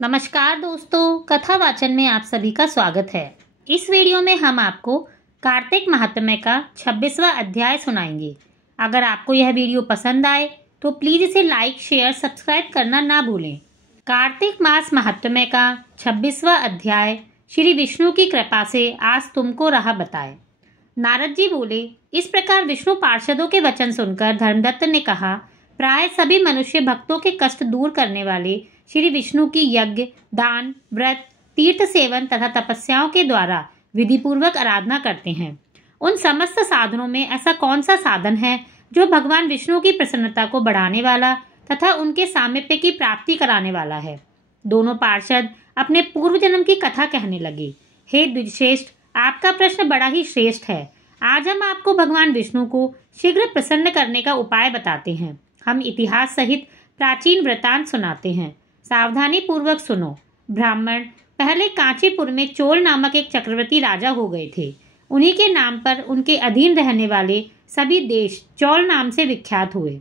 नमस्कार दोस्तों, कथा वाचन में आप सभी का स्वागत है। इस वीडियो में हम आपको कार्तिक महात्म्य का 26वां अध्याय सुनाएंगे। अगर आपको यह वीडियो पसंद आए तो प्लीज इसे लाइक, शेयर, सब्सक्राइब करना ना भूलें। कार्तिक मास महात्म्य का 26वां अध्याय श्री विष्णु की कृपा से आज तुमको राह बताए। नारद जी बोले, इस प्रकार विष्णु पार्षदों के वचन सुनकर धर्मदत्त ने कहा, प्राय सभी मनुष्य भक्तों के कष्ट दूर करने वाले श्री विष्णु की यज्ञ, दान, व्रत, तीर्थ सेवन तथा तपस्याओं के द्वारा विधि पूर्वक आराधना करते हैं। उन समस्त साधनों में ऐसा कौन सा साधन है जो भगवान विष्णु की प्रसन्नता को बढ़ाने वाला तथा उनके सामीप्य की प्राप्ति कराने वाला है। दोनों पार्षद अपने पूर्व जन्म की कथा कहने लगे। हे द्विजश्रेष्ठ, आपका प्रश्न बड़ा ही श्रेष्ठ है। आज हम आपको भगवान विष्णु को शीघ्र प्रसन्न करने का उपाय बताते हैं। हम इतिहास सहित प्राचीन वृतांत सुनाते हैं, सावधानी पूर्वक सुनो। ब्राह्मण पहले कांचीपुर में चोल नामक एक चक्रवर्ती राजा हो गए थे। उन्हीं के नाम पर उनके अधीन रहने वाले सभी देश चौल नाम से विख्यात हुए।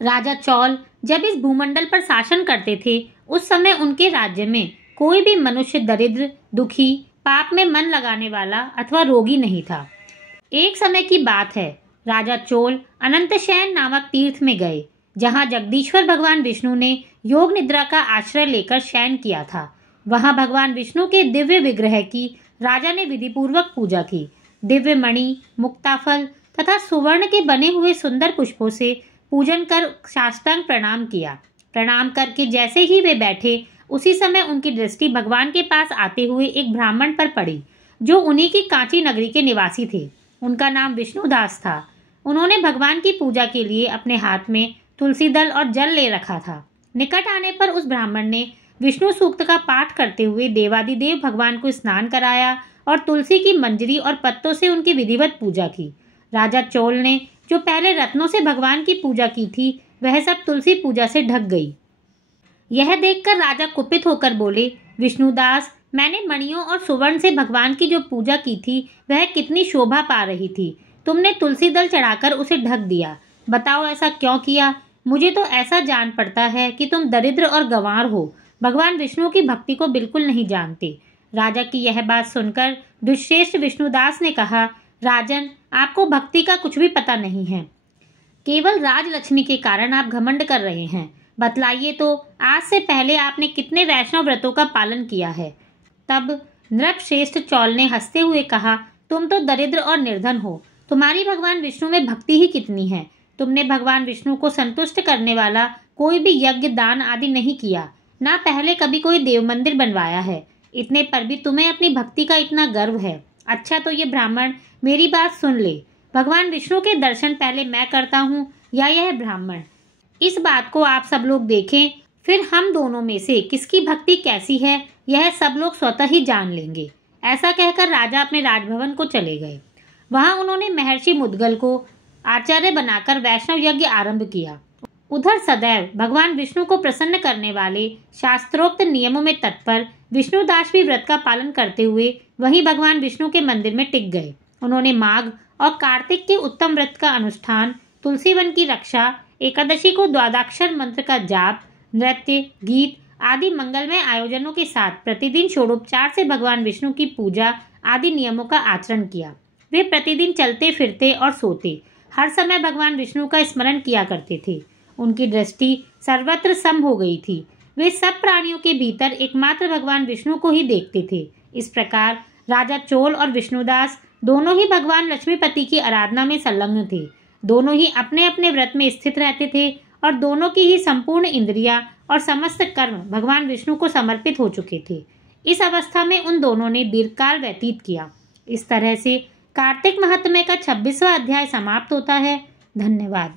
राजा चौल जब इस भूमंडल पर शासन करते थे, उस समय उनके राज्य में कोई भी मनुष्य दरिद्र, दुखी, पाप में मन लगाने वाला अथवा रोगी नहीं था। एक समय की बात है, राजा चोल अनंत शयन नामक तीर्थ में गए, जहाँ जगदीश्वर भगवान विष्णु ने योग निद्रा का आश्रय लेकर शयन किया था। वहां भगवान विष्णु के दिव्य विग्रह की राजा ने विधि पूर्वक पूजा की। दिव्य मणि, मुक्ताफल तथा सुवर्ण के बने हुए सुंदर पुष्पों से पूजन कर साष्टांग प्रणाम किया। प्रणाम करके जैसे ही वे बैठे, उसी समय उनकी दृष्टि भगवान के पास आते हुए एक ब्राह्मण पर पड़ी, जो उन्हीं की कांची नगरी के निवासी थे। उनका नाम विष्णुदास था। उन्होंने भगवान की पूजा के लिए अपने हाथ में तुलसी दल और जल ले रखा था। निकट आने पर उस ब्राह्मण ने विष्णु सूक्त का पाठ करते हुए देवादिदेव भगवान को स्नान कराया और तुलसी की मंजरी और पत्तों से उनकी विधिवत पूजा की। राजा चोल ने जो पहले रत्नों से भगवान की पूजा की थी, वह सब तुलसी पूजा से ढक गई। यह देखकर राजा कुपित होकर बोले, विष्णुदास, मैंने मणियों और सुवर्ण से भगवान की जो पूजा की थी, वह कितनी शोभा पा रही थी। तुमने तुलसी दल चढ़ाकर उसे ढक दिया। बताओ ऐसा क्यों किया? मुझे तो ऐसा जान पड़ता है कि तुम दरिद्र और गंवार हो, भगवान विष्णु की भक्ति को बिल्कुल नहीं जानते। राजा की यह बात सुनकर दुष्श्रेष्ठ विष्णुदास ने कहा, राजन, आपको भक्ति का कुछ भी पता नहीं है। केवल राजलक्ष्मी के कारण आप घमंड कर रहे हैं। बतलाइए तो, आज से पहले आपने कितने वैष्णव व्रतों का पालन किया है? तब नृपश्रेष्ठ चौल ने हंसते हुए कहा, तुम तो दरिद्र और निर्धन हो। तुम्हारी भगवान विष्णु में भक्ति ही कितनी है। तुमने भगवान विष्णु को संतुष्ट करने वाला कोई भी यज्ञ, दान आदि नहीं किया, ना पहले कभी कोई देव मंदिर बनवाया है। इतने पर भी तुम्हें अपनी भक्ति का इतना गर्व है। अच्छा, तो ये ब्राह्मण मेरी बात सुन ले। भगवान विष्णु के दर्शन पहले मैं करता हूँ या यह ब्राह्मण? इस बात को आप सब लोग देखें, फिर हम दोनों में से किसकी भक्ति कैसी है, यह सब लोग स्वतः ही जान लेंगे। ऐसा कहकर राजा अपने राजभवन को चले गए। वहां उन्होंने महर्षि मुद्गल को आचार्य बनाकर वैष्णव यज्ञ आरंभ किया। उधर सदैव भगवान विष्णु को प्रसन्न करने वाले शास्त्रोक्त नियमों में तत्पर विष्णुदास भी व्रत का पालन करते हुए वहीं भगवान विष्णु के मंदिर में टिक गए। उन्होंने माघ और कार्तिक के उत्तम व्रत का अनुष्ठान, तुलसी वन की रक्षा, एकादशी को द्वादशाक्षर मंत्र का जाप, नृत्य, गीत आदि मंगलमय आयोजनों के साथ प्रतिदिन षोडोपचार से भगवान विष्णु की पूजा आदि नियमों का आचरण किया। वे प्रतिदिन चलते फिरते और सोते हर समय भगवान विष्णु का स्मरण किया करते थे। उनकी दृष्टि सर्वत्र सम हो गई थी। वे सब प्राणियों के भीतर एकमात्र भगवान विष्णु को ही देखते थे। इस प्रकार राजा चोल और विष्णुदास दोनों ही भगवान लक्ष्मीपति की आराधना में संलग्न थे। दोनों ही अपने अपने व्रत में स्थित रहते थे और दोनों की ही संपूर्ण इंद्रियां और समस्त कर्म भगवान विष्णु को समर्पित हो चुके थे। इस अवस्था में उन दोनों ने दीर्घकाल व्यतीत किया। इस तरह से कार्तिक महात्म्य का 26वां अध्याय समाप्त होता है। धन्यवाद।